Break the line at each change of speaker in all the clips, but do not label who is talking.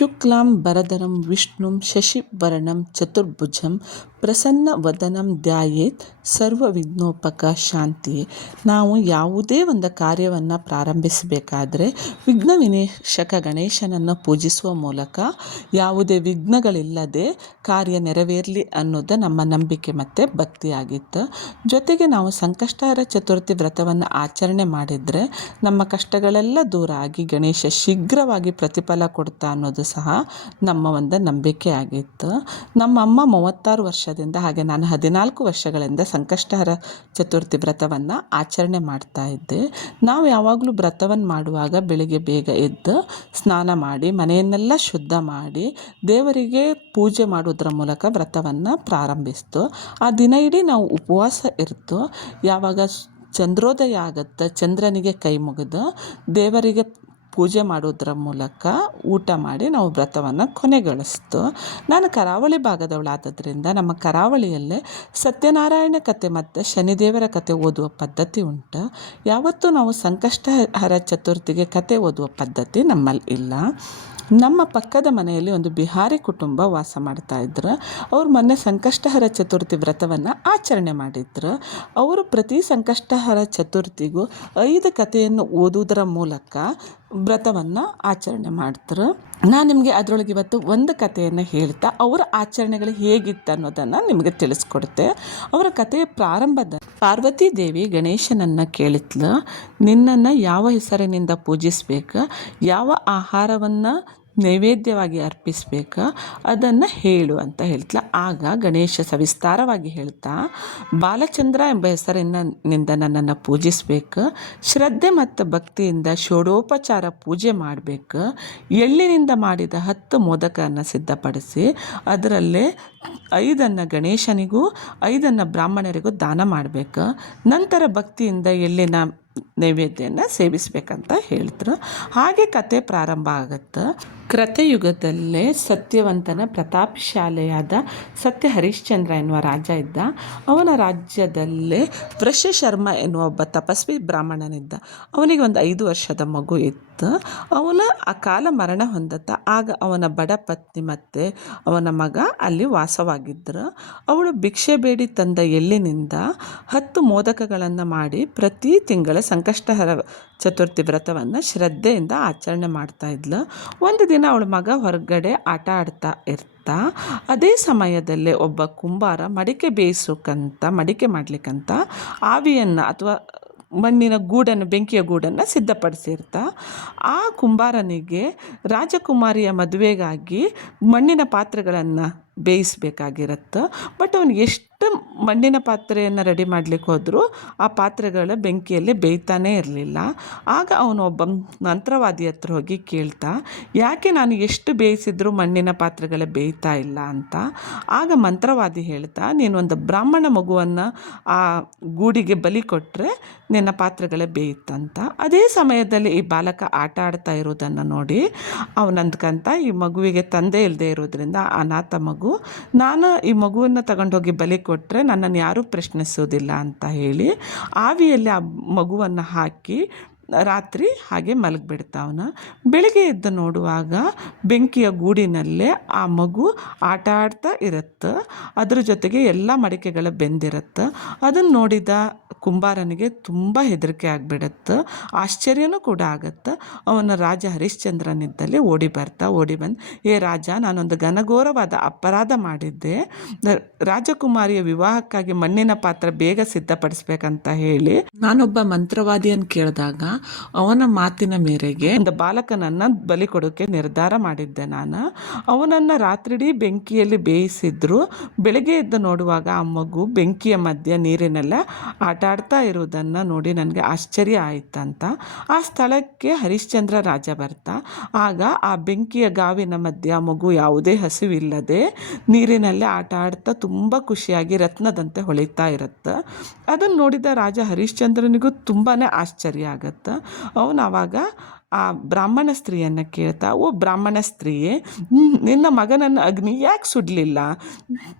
शुक्लां वरदं विष्णुं शशिवर्णं चतुर्भुजं ಪ್ರಸನ್ನವದನಂ ಧ್ಯಾಯೇತ್ ಸರ್ವವಿಘ್ನೋಪಕ ಶಾಂತಿ. ನಾವು ಯಾವುದೇ ಒಂದು ಕಾರ್ಯವನ್ನು ಪ್ರಾರಂಭಿಸಬೇಕಾದ್ರೆ ವಿಘ್ನ ವಿನಾಶಕ ಗಣೇಶನನ್ನು ಪೂಜಿಸುವ ಮೂಲಕ ಯಾವುದೇ ವಿಘ್ನಗಳಿಲ್ಲದೆ ಕಾರ್ಯ ನೆರವೇರಲಿ ಅನ್ನೋದು ನಮ್ಮ ನಂಬಿಕೆ ಮತ್ತು ಭಕ್ತಿಯಾಗಿತ್ತು. ಜೊತೆಗೆ ನಾವು ಸಂಕಷ್ಟಾರ ಚತುರ್ಥಿ ವ್ರತವನ್ನು ಆಚರಣೆ ಮಾಡಿದರೆ ನಮ್ಮ ಕಷ್ಟಗಳೆಲ್ಲ ದೂರ ಆಗಿ ಗಣೇಶ ಶೀಘ್ರವಾಗಿ ಪ್ರತಿಫಲ ಕೊಡ್ತಾ ಅನ್ನೋದು ಸಹ ನಮ್ಮ ಒಂದು ನಂಬಿಕೆ ಆಗಿತ್ತು. ನಮ್ಮ ಅಮ್ಮ ಮೂವತ್ತಾರು ವರ್ಷದಿಂದ ಹಾಗೆ ನಾನು ಹದಿನಾಲ್ಕು ವರ್ಷಗಳಿಂದ ಸಂಕಷ್ಟಹರ ಚತುರ್ಥಿ ವ್ರತವನ್ನು ಆಚರಣೆ ಮಾಡ್ತಾ ಇದ್ದೆ. ನಾವು ಯಾವಾಗಲೂ ವ್ರತವನ್ನು ಮಾಡುವಾಗ ಬೆಳಿಗ್ಗೆ ಬೇಗ ಎದ್ದು ಸ್ನಾನ ಮಾಡಿ, ಮನೆಯನ್ನೆಲ್ಲ ಶುದ್ಧ ಮಾಡಿ, ದೇವರಿಗೆ ಪೂಜೆ ಮಾಡೋದ್ರ ಮೂಲಕ ವ್ರತವನ್ನು ಪ್ರಾರಂಭಿಸ್ತು. ಆ ದಿನ ಇಡೀ ನಾವು ಉಪವಾಸ ಇರ್ತು. ಯಾವಾಗ ಚಂದ್ರೋದಯ ಆಗುತ್ತೆ, ಚಂದ್ರನಿಗೆ ಕೈ ಮುಗಿದು ದೇವರಿಗೆ ಪೂಜೆ ಮಾಡೋದ್ರ ಮೂಲಕ ಊಟ ಮಾಡಿ ನಾವು ವ್ರತವನ್ನು ಕೊನೆಗೊಳಿಸ್ತು. ನಾನು ಕರಾವಳಿ ಭಾಗದವಳಾದ್ದರಿಂದ ನಮ್ಮ ಕರಾವಳಿಯಲ್ಲೇ ಸತ್ಯನಾರಾಯಣ ಕಥೆ ಮತ್ತು ಶನಿದೇವರ ಕಥೆ ಓದುವ ಪದ್ಧತಿ ಉಂಟು. ಯಾವತ್ತೂ ನಾವು ಸಂಕಷ್ಟಹರ ಚತುರ್ಥಿಗೆ ಕತೆ ಓದುವ ಪದ್ಧತಿ ನಮ್ಮಲ್ಲಿ ಇಲ್ಲ. ನಮ್ಮ ಪಕ್ಕದ ಮನೆಯಲ್ಲಿ ಒಂದು ಬಿಹಾರಿ ಕುಟುಂಬ ವಾಸ ಮಾಡ್ತಾ ಇದ್ರು. ಅವ್ರು ಮೊನ್ನೆ ಸಂಕಷ್ಟಹರ ಚತುರ್ಥಿ ವ್ರತವನ್ನು ಆಚರಣೆ ಮಾಡಿದ್ರು. ಅವರು ಪ್ರತಿ ಸಂಕಷ್ಟಹರ ಚತುರ್ಥಿಗೂ ಐದು ಕಥೆಯನ್ನು ಓದುವುದರ ಮೂಲಕ ವ್ರತವನ್ನು ಆಚರಣೆ ಮಾಡ್ತಾರೆ ನಾನು ನಿಮಗೆ ಅದರೊಳಗೆ ಇವತ್ತು ಒಂದು ಕಥೆಯನ್ನು ಹೇಳ್ತಾ, ಅವರ ಆಚರಣೆಗಳು ಹೇಗಿತ್ತು ಅನ್ನೋದನ್ನು ನಿಮಗೆ ತಿಳಿಸ್ಕೊಡುತ್ತೆ ಅವರ ಕಥೆಯ ಪ್ರಾರಂಭದ ಪಾರ್ವತಿ ದೇವಿ ಗಣೇಶನನ್ನು ಕೇಳಿದ್ಲು, ನಿನ್ನನ್ನು ಯಾವ ಹೆಸರಿನಿಂದ ಪೂಜಿಸಬೇಕು? ಯಾವ ಆಹಾರವನ್ನು ನೈವೇದ್ಯವಾಗಿ ಅರ್ಪಿಸ್ಬೇಕು? ಅದನ್ನು ಹೇಳು ಅಂತ ಹೇಳ್ತಲ. ಆಗ ಗಣೇಶ ಸವಿಸ್ತಾರವಾಗಿ ಹೇಳ್ತಾ, ಬಾಲಚಂದ್ರ ಎಂಬ ಹೆಸರಿನ ನಿಂದ ನನ್ನನ್ನು ಪೂಜಿಸಬೇಕು. ಶ್ರದ್ಧೆ ಮತ್ತು ಭಕ್ತಿಯಿಂದ ಷೋಡೋಪಚಾರ ಪೂಜೆ ಮಾಡಬೇಕು. ಎಳ್ಳಿನಿಂದ ಮಾಡಿದ ಹತ್ತು ಮೋದಕವನ್ನು ಸಿದ್ಧಪಡಿಸಿ, ಅದರಲ್ಲೇ ಐದನ್ನು ಗಣೇಶನಿಗೂ, ಐದನ್ನು ಬ್ರಾಹ್ಮಣರಿಗೂ ದಾನ ಮಾಡಬೇಕು. ನಂತರ ಭಕ್ತಿಯಿಂದ ಎಳ್ಳಿನ ನೈವೇದ್ಯನ ಸೇವಿಸ್ಬೇಕಂತ ಹೇಳಿದ್ರು ಹಾಗೆ ಕತೆ ಪ್ರಾರಂಭ ಆಗುತ್ತೆ. ಕೃತಯುಗದಲ್ಲೇ ಸತ್ಯವಂತನ ಪ್ರತಾಪಶಾಲೆಯಾದ ಸತ್ಯ ಹರಿಶ್ಚಂದ್ರ ಎನ್ನುವ ರಾಜ ಇದ್ದ. ಅವನ ರಾಜ್ಯದಲ್ಲೇ ವೃಷಶರ್ಮ ಎನ್ನುವ ಒಬ್ಬ ತಪಸ್ವಿ ಬ್ರಾಹ್ಮಣನಿದ್ದ. ಅವನಿಗೆ ಒಂದು ಐದು ವರ್ಷದ ಮಗು ಇತ್ತು. ಅವನ ಆ ಕಾಲ ಮರಣ ಹೊಂದತ್ತ. ಆಗ ಅವನ ಬಡ ಪತ್ನಿ ಮತ್ತು ಅವನ ಮಗ ಅಲ್ಲಿ ವಾಸವಾಗಿದ್ದರು ಅವಳು ಭಿಕ್ಷೆ ಬೇಡಿ ತಂದ ಎಲ್ಲಿನಿಂದ? ಹತ್ತು ಮೋದಕಗಳನ್ನು ಮಾಡಿ ಪ್ರತಿ ತಿಂಗಳ ಸಂಕಷ್ಟಹರ ಚತುರ್ಥಿ ವ್ರತವನ್ನು ಶ್ರದ್ಧೆಯಿಂದ ಆಚರಣೆ ಮಾಡ್ತಾ ಇದ್ಲು. ಒಂದು ದಿನ ಅವಳ ಮಗ ಹೊರಗಡೆ ಆಟ ಆಡ್ತಾ ಇರ್ತಾ. ಅದೇ ಸಮಯದಲ್ಲೇ ಒಬ್ಬ ಕುಂಬಾರ ಮಡಿಕೆ ಬೇಯಿಸೋಕ್ಕಂತ ಮಡಿಕೆ ಮಾಡಲಿಕ್ಕಂತ ಆವಿಯನ್ನು ಅಥವಾ ಮಣ್ಣಿನ ಗೂಡನ್ನು, ಬೆಂಕಿಯ ಗೂಡನ್ನು ಸಿದ್ಧಪಡಿಸಿರ್ತಾ. ಆ ಕುಂಬಾರನಿಗೆ ರಾಜಕುಮಾರಿಯ ಮದುವೆಗಾಗಿ ಮಣ್ಣಿನ ಪಾತ್ರೆಗಳನ್ನು ಬೇಯಿಸಬೇಕಾಗಿರುತ್ತೆ. ಬಟ್ ಅವನು ಎಷ್ಟು ಮಣ್ಣಿನ ಪಾತ್ರೆಯನ್ನು ರೆಡಿ ಮಾಡ್ಲಿಕ್ಕೆ ಹೋದರೂ, ಆ ಪಾತ್ರೆಗಳ ಬೆಂಕಿಯಲ್ಲಿ ಬೇಯ್ತಾನೇ ಇರಲಿಲ್ಲ. ಆಗ ಅವನು ಒಬ್ಬ ಮಂತ್ರವಾದಿ ಹತ್ರ ಹೋಗಿ ಕೇಳ್ತಾ, ಯಾಕೆ ನಾನು ಎಷ್ಟು ಬೇಯಿಸಿದ್ರೂ ಮಣ್ಣಿನ ಪಾತ್ರೆಗಳ ಬೇಯ್ತಾ ಇಲ್ಲ ಅಂತ? ಆಗ ಮಂತ್ರವಾದಿ ಹೇಳ್ತಾ, ನೀನು ಒಂದು ಬ್ರಾಹ್ಮಣ ಮಗುವನ್ನು ಆ ಗೂಡಿಗೆ ಬಲಿ ಕೊಟ್ಟರೆ ನಿನ್ನ ಪಾತ್ರೆಗಳೇ ಬೇಯುತ್ತಂತ ಅದೇ ಸಮಯದಲ್ಲಿ ಈ ಬಾಲಕ ಆಟ ಆಡ್ತಾ ಇರೋದನ್ನು ನೋಡಿ, ಅವನಂದ್ಕಂತ ಈ ಮಗುವಿಗೆ ತಂದೆ ಇಲ್ಲದೆ ಇರೋದ್ರಿಂದ ಅನಾಥ ಮಗು ನಾನು ಈ ಮಗುವನ್ನು ತಗೊಂಡೋಗಿ ಬಲಿ ಕೊಟ್ಟರೆ ನನ್ನನ್ನು ಯಾರೂ ಪ್ರಶ್ನಿಸೋದಿಲ್ಲ ಅಂತ ಹೇಳಿ, ಆವಿಯಲ್ಲಿ ಆ ಮಗುವನ್ನು ಹಾಕಿ ರಾತ್ರಿ ಹಾಗೆ ಮಲಗಿಬಿಡ್ತಾವನ ಬೆಳಗ್ಗೆ ಎದ್ದು ನೋಡುವಾಗ ಬೆಂಕಿಯ ಗೂಡಿನಲ್ಲೇ ಆ ಮಗು ಆಟ ಆಡ್ತಾ ಇರುತ್ತೆ. ಅದ್ರ ಜೊತೆಗೆ ಎಲ್ಲ ಮಡಿಕೆಗಳು ಬೆಂದಿರುತ್ತೆ. ಅದನ್ನು ನೋಡಿದ ಕುಂಬಾರನಿಗೆ ತುಂಬ ಹೆದರಿಕೆ ಆಗಿಬಿಡತ್ತೆ. ಆಶ್ಚರ್ಯನೂ ಕೂಡ ಆಗತ್ತೆ. ಅವನ ರಾಜ ಹರಿಶ್ಚಂದ್ರನಿದ್ದಲ್ಲಿ ಓಡಿ ಬರ್ತಾ ಓಡಿ ಬಂದು, ಏ ರಾಜ, ನಾನೊಂದು ಘನಘೋರವಾದ ಅಪರಾಧ ಮಾಡಿದ್ದೆ. ರಾಜಕುಮಾರಿಯ ವಿವಾಹಕ್ಕಾಗಿ ಮಣ್ಣಿನ ಪಾತ್ರ ಬೇಗ ಸಿದ್ಧಪಡಿಸ್ಬೇಕಂತ ಹೇಳಿ. ನಾನೊಬ್ಬ ಮಂತ್ರವಾದಿಯನ್ನು ಕೇಳಿದಾಗ ಅವನ ಮಾತಿನ ಮೇರೆಗೆ ಒಂದು ಬಾಲಕನನ್ನು ಬಲಿ ಕೊಡೋಕೆ ನಿರ್ಧಾರ ಮಾಡಿದ್ದೆ ನಾನು. ಅವನನ್ನು ರಾತ್ರಿಡೀ ಬೆಂಕಿಯಲ್ಲಿ ಬೇಯಿಸಿದ್ರು. ಬೆಳಗ್ಗೆ ಎದ್ದು ನೋಡುವಾಗ ಆ ಮಗು ಬೆಂಕಿಯ ಮಧ್ಯ ನೀರಿನೆಲ್ಲ ಆಟ ಆಡ್ತಾ ಇರುವುದನ್ನು ನೋಡಿ ನನಗೆ ಆಶ್ಚರ್ಯ ಆಯ್ತಂತ. ಆ ಸ್ಥಳಕ್ಕೆ ಹರಿಶ್ಚಂದ್ರ ರಾಜ ಬರ್ತಾ. ಆಗ ಆ ಬೆಂಕಿಯ ಗಾವಿನ ಮಧ್ಯೆ ಮಗು ಯಾವುದೇ ಹಸಿವಿಲ್ಲದೆ ನೀರಿನಲ್ಲೇ ಆಟ ಆಡ್ತಾ ತುಂಬ ಖುಷಿಯಾಗಿ ರತ್ನದಂತೆ ಹೊಳಿತಾ ಇರುತ್ತೆ. ಅದನ್ನು ನೋಡಿದ ರಾಜ ಹರಿಶ್ಚಂದ್ರನಿಗೂ ತುಂಬಾ ಆಶ್ಚರ್ಯ ಆಗತ್ತೆ. ಅವನು ಆವಾಗ ಆ ಬ್ರಾಹ್ಮಣ ಸ್ತ್ರೀಯನ್ನು ಕೇಳ್ತಾ, ಓ ಬ್ರಾಹ್ಮಣ ಸ್ತ್ರೀಯೇ ನಿನ್ನ ಮಗನನ್ನು ಅಗ್ನಿ ಯಾಕೆ ಸುಡಲಿಲ್ಲ?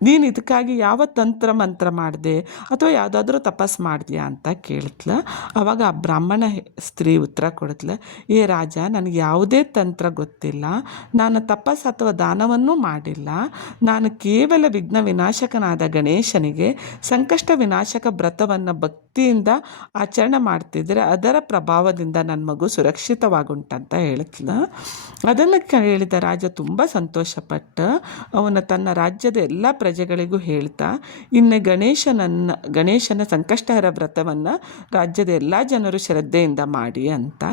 ನೀನು ಇದಕ್ಕಾಗಿ ಯಾವ ತಂತ್ರ ಮಂತ್ರ ಮಾಡಿದೆ? ಅಥವಾ ಯಾವುದಾದ್ರೂ ತಪಸ್ ಮಾಡಿದ್ಯಾ? ಅಂತ ಕೇಳ್ತಲ. ಅವಾಗ ಆ ಬ್ರಾಹ್ಮಣ ಸ್ತ್ರೀ ಉತ್ತರ ಕೊಡತ್ಲ, ಏ ರಾಜ, ನನಗೆ ಯಾವುದೇ ತಂತ್ರ ಗೊತ್ತಿಲ್ಲ. ನಾನು ತಪಸ್ ಅಥವಾ ದಾನವನ್ನೂ ಮಾಡಿಲ್ಲ. ನಾನು ಕೇವಲ ವಿಘ್ನ ವಿನಾಶಕನಾದ ಗಣೇಶನಿಗೆ ಸಂಕಷ್ಟ ವಿನಾಶಕ ವ್ರತವನ್ನು ಭಕ್ತಿಯಿಂದ ಆಚರಣೆ ಮಾಡ್ತಿದ್ರೆ ಅದರ ಪ್ರಭಾವದಿಂದ ನನ್ನ ಮಗು ಸುರಕ್ಷಿತವಾಗುಂಟಂತ ಹೇಳಿದ್ಲ ಅದನ್ನು ಕೇಳಿದ ರಾಜ ತುಂಬ ಸಂತೋಷಪಟ್ಟ. ಅವನ ತನ್ನ ರಾಜ್ಯದ ಎಲ್ಲ ಪ್ರಜೆಗಳಿಗೂ ಹೇಳ್ತಾ, ಇನ್ನು ಗಣೇಶನನ್ನ, ಗಣೇಶನ ಸಂಕಷ್ಟಹರ ವ್ರತವನ್ನು ರಾಜ್ಯದ ಎಲ್ಲ ಜನರು ಶ್ರದ್ಧೆಯಿಂದ ಮಾಡಿ ಅಂತ.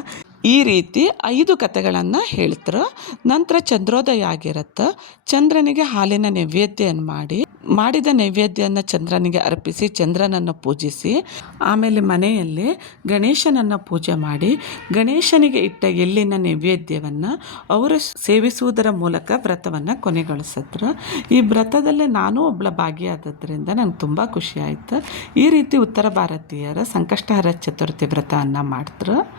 ಈ ರೀತಿ ಐದು ಕಥೆಗಳನ್ನು ಹೇಳ್ತಾರೆ. ನಂತರ ಚಂದ್ರೋದಯ ಆಗಿರುತ್ತೆ. ಚಂದ್ರನಿಗೆ ಹಾಲಿನ ನೈವೇದ್ಯನ್ನು ಮಾಡಿ. ಮಾಡಿದ ನೈವೇದ್ಯವನ್ನು ಚಂದ್ರನಿಗೆ ಅರ್ಪಿಸಿ, ಚಂದ್ರನನ್ನು ಪೂಜಿಸಿ, ಆಮೇಲೆ ಮನೆಯಲ್ಲಿ ಗಣೇಶನನ್ನು ಪೂಜೆ ಮಾಡಿ, ಗಣೇಶನಿಗೆ ಇಟ್ಟ ಎಲ್ಲಿನ ನೈವೇದ್ಯವನ್ನು ಅವರು ಸೇವಿಸುವುದರ ಮೂಲಕ ವ್ರತವನ್ನು ಕೊನೆಗೊಳಿಸಿದ್ರು. ಈ ವ್ರತದಲ್ಲೇ ನಾನು ಒಬ್ಬಳ ಭಾಗಿಯಾದದ್ರಿಂದ ನಂಗೆ ತುಂಬ ಖುಷಿ ಆಯಿತು. ಈ ರೀತಿ ಉತ್ತರ ಭಾರತೀಯರ ಸಂಕಷ್ಟಹರ ಚತುರ್ಥಿ ವ್ರತವನ್ನು ಮಾಡ್ತಾರೆ